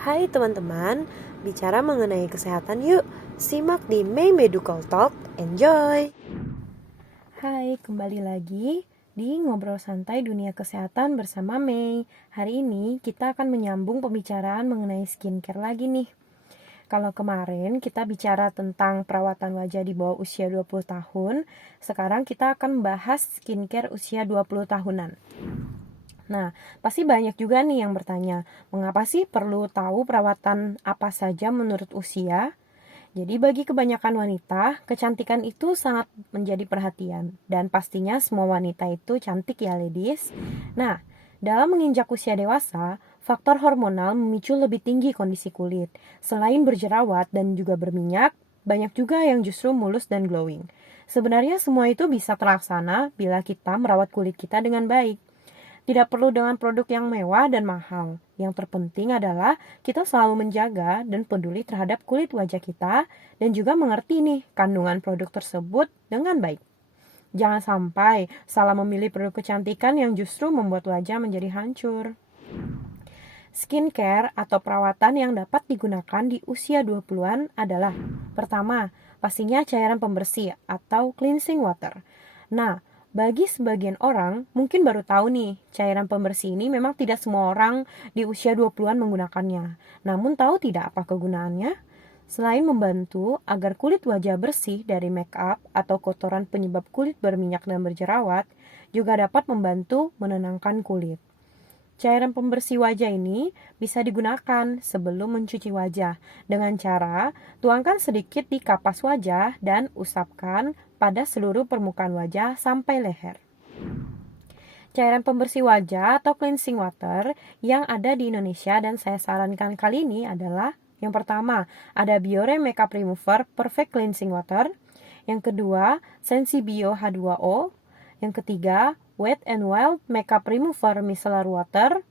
Hai teman-teman, bicara mengenai kesehatan yuk. Simak di May Medical Talk, enjoy! Hai, kembali lagi di Ngobrol Santai Dunia Kesehatan bersama May. Hari ini kita akan menyambung pembicaraan mengenai skincare lagi nih. Kalau kemarin kita bicara tentang perawatan wajah di bawah usia 20 tahun, sekarang kita akan membahas skincare usia 20 tahunan. Nah, pasti banyak juga nih yang bertanya, mengapa sih perlu tahu perawatan apa saja menurut usia? Jadi bagi kebanyakan wanita, kecantikan itu sangat menjadi perhatian. Dan pastinya semua wanita itu cantik ya ladies. Nah, dalam menginjak usia dewasa, faktor hormonal memicu lebih tinggi kondisi kulit. Selain berjerawat dan juga berminyak, banyak juga yang justru mulus dan glowing. Sebenarnya semua itu bisa terlaksana bila kita merawat kulit kita dengan baik. Tidak perlu dengan produk yang mewah dan mahal. Yang terpenting adalah kita selalu menjaga dan peduli terhadap kulit wajah kita dan juga mengerti nih kandungan produk tersebut dengan baik. Jangan sampai salah memilih produk kecantikan yang justru membuat wajah menjadi hancur. Skincare atau perawatan yang dapat digunakan di usia 20-an adalah: pertama, pastinya cairan pembersih atau cleansing water. Nah, bagi sebagian orang mungkin baru tahu nih, cairan pembersih ini memang tidak semua orang di usia 20-an menggunakannya. Namun tahu tidak apa kegunaannya? Selain membantu agar kulit wajah bersih dari make up atau kotoran penyebab kulit berminyak dan berjerawat, juga dapat membantu menenangkan kulit. Cairan pembersih wajah ini bisa digunakan sebelum mencuci wajah dengan cara tuangkan sedikit di kapas wajah dan usapkan pada seluruh permukaan wajah sampai leher. Cairan pembersih wajah atau cleansing water yang ada di Indonesia dan saya sarankan kali ini adalah: yang pertama, ada Biore Makeup Remover Perfect Cleansing Water. Yang kedua, Sensibio H2O. Yang ketiga, Wet n Wild Makeup Remover Micellar Water.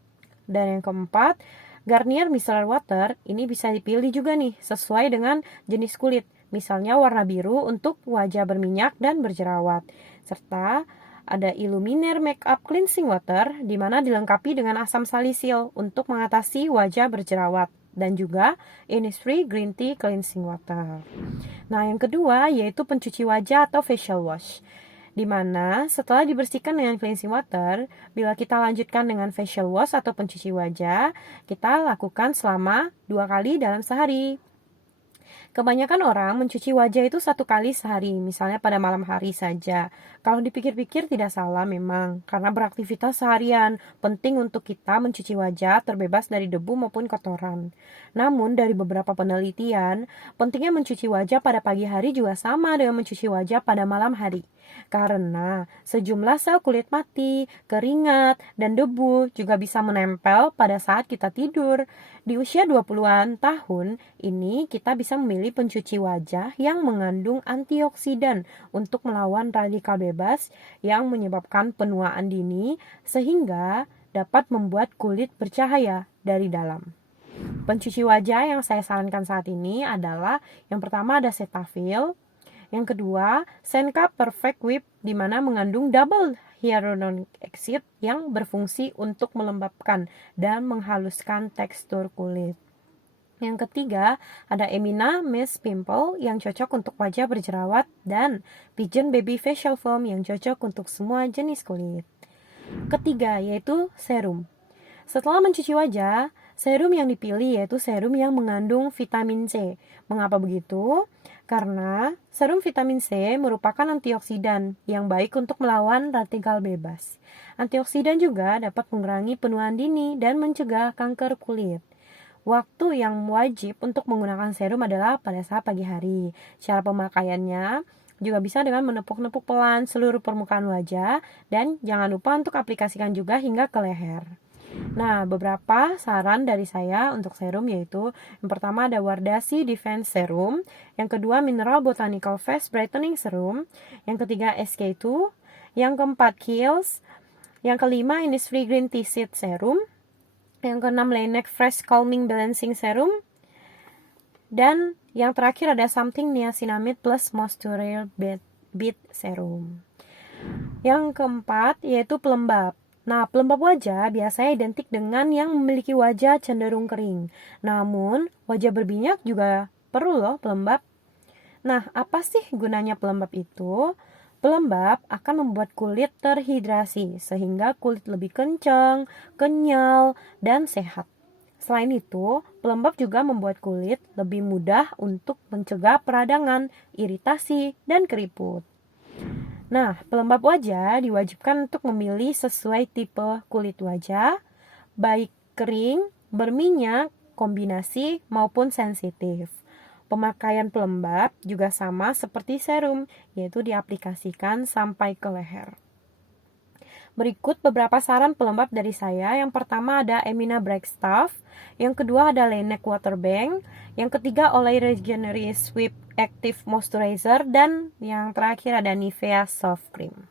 Dan yang keempat, Garnier Micellar Water. Ini bisa dipilih juga nih sesuai dengan jenis kulit. Misalnya warna biru untuk wajah berminyak dan berjerawat. Serta ada Illuminer Makeup Cleansing Water, di mana dilengkapi dengan asam salisil untuk mengatasi wajah berjerawat. Dan juga Innisfree Green Tea Cleansing Water. Nah, yang kedua yaitu pencuci wajah atau facial wash, di mana setelah dibersihkan dengan cleansing water, bila kita lanjutkan dengan facial wash atau pencuci wajah, kita lakukan selama 2 kali dalam sehari. Kebanyakan orang mencuci wajah itu 1 kali sehari, misalnya pada malam hari saja. Kalau dipikir-pikir tidak salah memang, karena beraktivitas seharian, penting untuk kita mencuci wajah terbebas dari debu maupun kotoran. Namun dari beberapa penelitian, pentingnya mencuci wajah pada pagi hari juga sama dengan mencuci wajah pada malam hari. Karena sejumlah sel kulit mati, keringat, dan debu juga bisa menempel pada saat kita tidur. Di usia 20-an tahun ini kita bisa memilih pencuci wajah yang mengandung antioksidan untuk melawan radikal bebas yang menyebabkan penuaan dini sehingga dapat membuat kulit bercahaya dari dalam. Pencuci wajah yang saya sarankan saat ini adalah: yang pertama ada Cetaphil. Yang kedua, Senka Perfect Whip, di mana mengandung double hyaluronic acid yang berfungsi untuk melembabkan dan menghaluskan tekstur kulit. Yang ketiga, ada Emina Mist Pimple yang cocok untuk wajah berjerawat, dan Pigeon Baby Facial Foam yang cocok untuk semua jenis kulit. Ketiga, yaitu serum. Setelah mencuci wajah, serum yang dipilih yaitu serum yang mengandung vitamin C. Mengapa begitu? Karena serum vitamin C merupakan antioksidan yang baik untuk melawan radikal bebas. Antioksidan juga dapat mengurangi penuaan dini dan mencegah kanker kulit. Waktu yang wajib untuk menggunakan serum adalah pada saat pagi hari. Cara pemakaiannya juga bisa dengan menepuk-nepuk pelan seluruh permukaan wajah, dan jangan lupa untuk aplikasikan juga hingga ke leher. Nah, beberapa saran dari saya untuk serum yaitu: yang pertama ada Wardasi Defense Serum, yang kedua Mineral Botanical Face Brightening Serum, yang ketiga SK2, yang keempat Kiehl's, yang kelima Innisfree Green Tea Seed Serum, yang keenam Laneige Fresh Calming Balancing Serum, dan yang terakhir ada Something Niacinamide Plus Moisture Bead Serum. Yang keempat yaitu pelembab. Nah, pelembab wajah biasanya identik dengan yang memiliki wajah cenderung kering. Namun, wajah berminyak juga perlu loh pelembab. Nah, apa sih gunanya pelembab itu? Pelembab akan membuat kulit terhidrasi sehingga kulit lebih kencang, kenyal, dan sehat. Selain itu, pelembab juga membuat kulit lebih mudah untuk mencegah peradangan, iritasi, dan keriput. Nah, pelembab wajah diwajibkan untuk memilih sesuai tipe kulit wajah, baik kering, berminyak, kombinasi, maupun sensitif. Pemakaian pelembab juga sama seperti serum, yaitu diaplikasikan sampai ke leher. Berikut beberapa saran pelembab dari saya. Yang pertama ada Emina Bragstaff, yang kedua ada Laneige Waterbank, yang ketiga Olay Regenerist Sweep Active Moisturizer, dan yang terakhir ada Nivea Soft Cream.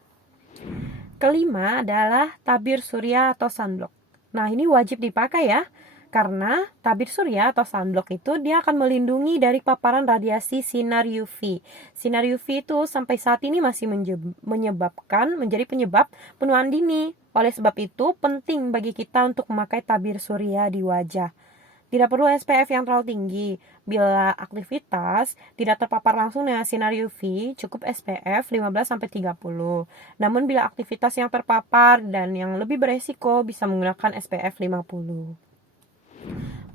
Kelima adalah tabir surya atau sunblock. Nah, ini wajib dipakai ya, karena tabir surya atau sunblock itu dia akan melindungi dari paparan radiasi sinar UV. Sinar UV itu sampai saat ini masih menjadi penyebab penuaan dini. Oleh sebab itu, penting bagi kita untuk memakai tabir surya di wajah. Tidak perlu SPF yang terlalu tinggi. Bila aktivitas tidak terpapar langsung dengan sinar UV, cukup SPF 15-30. Namun bila aktivitas yang terpapar dan yang lebih beresiko, bisa menggunakan SPF 50.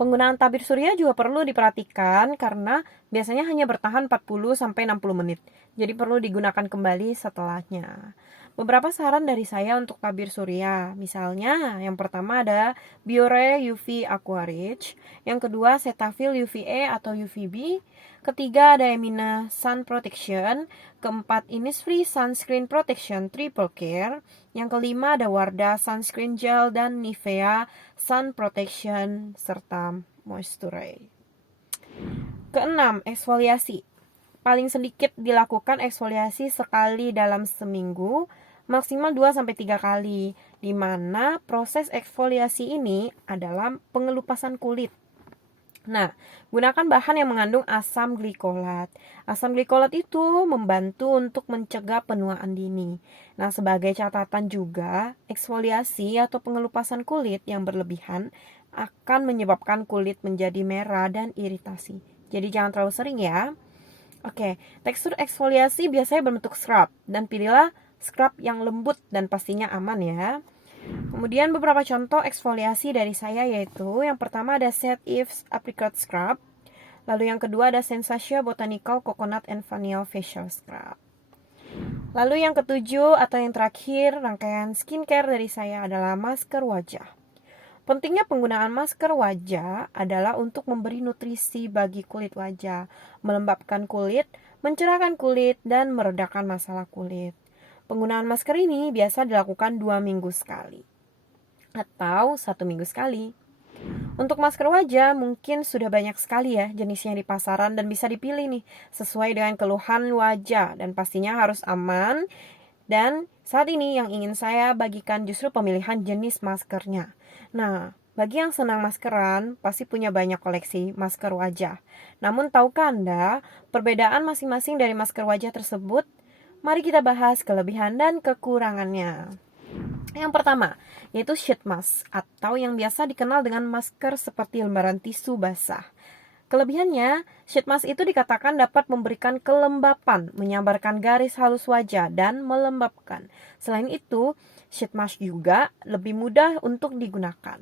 Penggunaan tabir surya juga perlu diperhatikan karena biasanya hanya bertahan 40-60 menit. Jadi perlu digunakan kembali setelahnya. Beberapa saran dari saya untuk tabir surya. Misalnya, yang pertama ada Biore UV Aqua Rich, yang kedua Cetaphil UVA atau UVB, ketiga ada Emina Sun Protection, keempat Innisfree Sunscreen Protection Triple Care, yang kelima ada Wardah Sunscreen Gel dan Nivea Sun Protection serta Moisturize. Keenam, eksfoliasi. Paling sedikit dilakukan eksfoliasi sekali dalam seminggu, maksimal 2-3 kali, di mana proses eksfoliasi ini adalah pengelupasan kulit. Nah, gunakan bahan yang mengandung asam glikolat. Asam glikolat itu membantu untuk mencegah penuaan dini. Nah, sebagai catatan juga, eksfoliasi atau pengelupasan kulit yang berlebihan akan menyebabkan kulit menjadi merah dan iritasi. Jadi jangan terlalu sering ya. Oke, tekstur eksfoliasi biasanya berbentuk scrub dan pilihlah scrub yang lembut dan pastinya aman ya. Kemudian beberapa contoh eksfoliasi dari saya yaitu yang pertama ada Set Eves Apricot Scrub, lalu yang kedua ada Sensation Botanical Coconut and Vanilla Facial Scrub. Lalu yang ketujuh atau yang terakhir rangkaian skincare dari saya adalah masker wajah. Pentingnya penggunaan masker wajah adalah untuk memberi nutrisi bagi kulit wajah, melembabkan kulit, mencerahkan kulit, dan meredakan masalah kulit. Penggunaan masker ini biasa dilakukan 2 minggu sekali atau 1 minggu sekali. Untuk masker wajah mungkin sudah banyak sekali ya jenisnya di pasaran dan bisa dipilih nih sesuai dengan keluhan wajah dan pastinya harus aman. Dan saat ini yang ingin saya bagikan justru pemilihan jenis maskernya. Nah, bagi yang senang maskeran, pasti punya banyak koleksi masker wajah. Namun tahukah Anda perbedaan masing-masing dari masker wajah tersebut? Mari kita bahas kelebihan dan kekurangannya. Yang pertama, yaitu sheet mask atau yang biasa dikenal dengan masker seperti lembaran tisu basah. Kelebihannya, sheet mask itu dikatakan dapat memberikan kelembapan, menyabarkan garis halus wajah, dan melembabkan. Selain itu, sheet mask juga lebih mudah untuk digunakan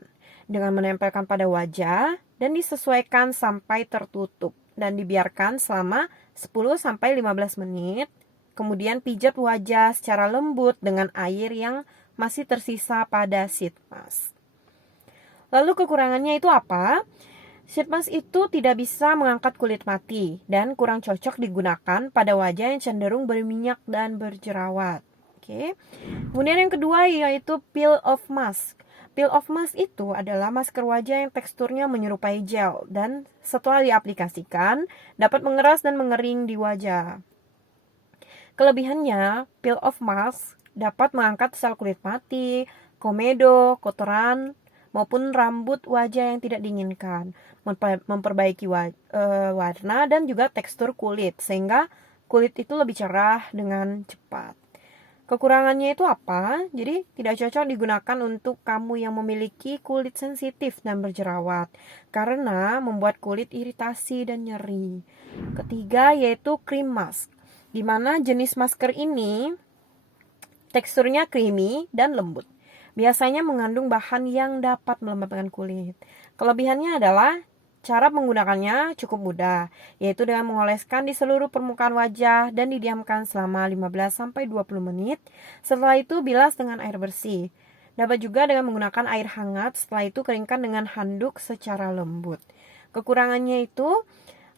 dengan menempelkan pada wajah dan disesuaikan sampai tertutup dan dibiarkan selama 10-15 menit. Kemudian pijat wajah secara lembut dengan air yang masih tersisa pada sheet mask. Lalu kekurangannya itu apa? Sheet mask itu tidak bisa mengangkat kulit mati dan kurang cocok digunakan pada wajah yang cenderung berminyak dan berjerawat. Oke. Kemudian yang kedua yaitu peel off mask. Peel off mask itu adalah masker wajah yang teksturnya menyerupai gel dan setelah diaplikasikan dapat mengeras dan mengering di wajah. Kelebihannya, peel off mask dapat mengangkat sel kulit mati, komedo, kotoran, maupun rambut wajah yang tidak diinginkan, memperbaiki warna dan juga tekstur kulit, sehingga kulit itu lebih cerah dengan cepat. Kekurangannya itu apa? Jadi tidak cocok digunakan untuk kamu yang memiliki kulit sensitif dan berjerawat karena membuat kulit iritasi dan nyeri. Ketiga yaitu cream mask, di mana jenis masker ini teksturnya creamy dan lembut. Biasanya mengandung bahan yang dapat melembabkan kulit. Kelebihannya adalah cara menggunakannya cukup mudah, yaitu dengan mengoleskan di seluruh permukaan wajah dan didiamkan selama 15-20 menit. Setelah itu bilas dengan air bersih. Dapat juga dengan menggunakan air hangat, setelah itu keringkan dengan handuk secara lembut. Kekurangannya itu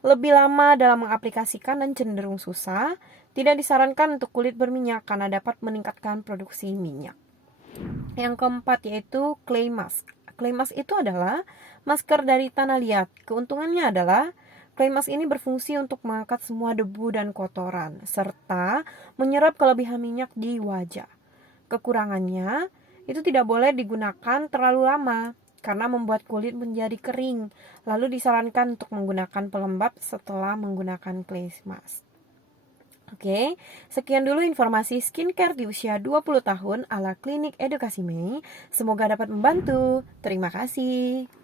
lebih lama dalam mengaplikasikan dan cenderung susah. Tidak disarankan untuk kulit berminyak karena dapat meningkatkan produksi minyak. Yang keempat yaitu clay mask. Clay mask itu adalah masker dari tanah liat. Keuntungannya adalah clay mask ini berfungsi untuk mengangkat semua debu dan kotoran serta menyerap kelebihan minyak di wajah. Kekurangannya itu tidak boleh digunakan terlalu lama karena membuat kulit menjadi kering. Lalu disarankan untuk menggunakan pelembab setelah menggunakan clay mask. Oke, sekian dulu informasi skincare di usia 20 tahun ala Klinik Edukasi Mei. Semoga dapat membantu. Terima kasih.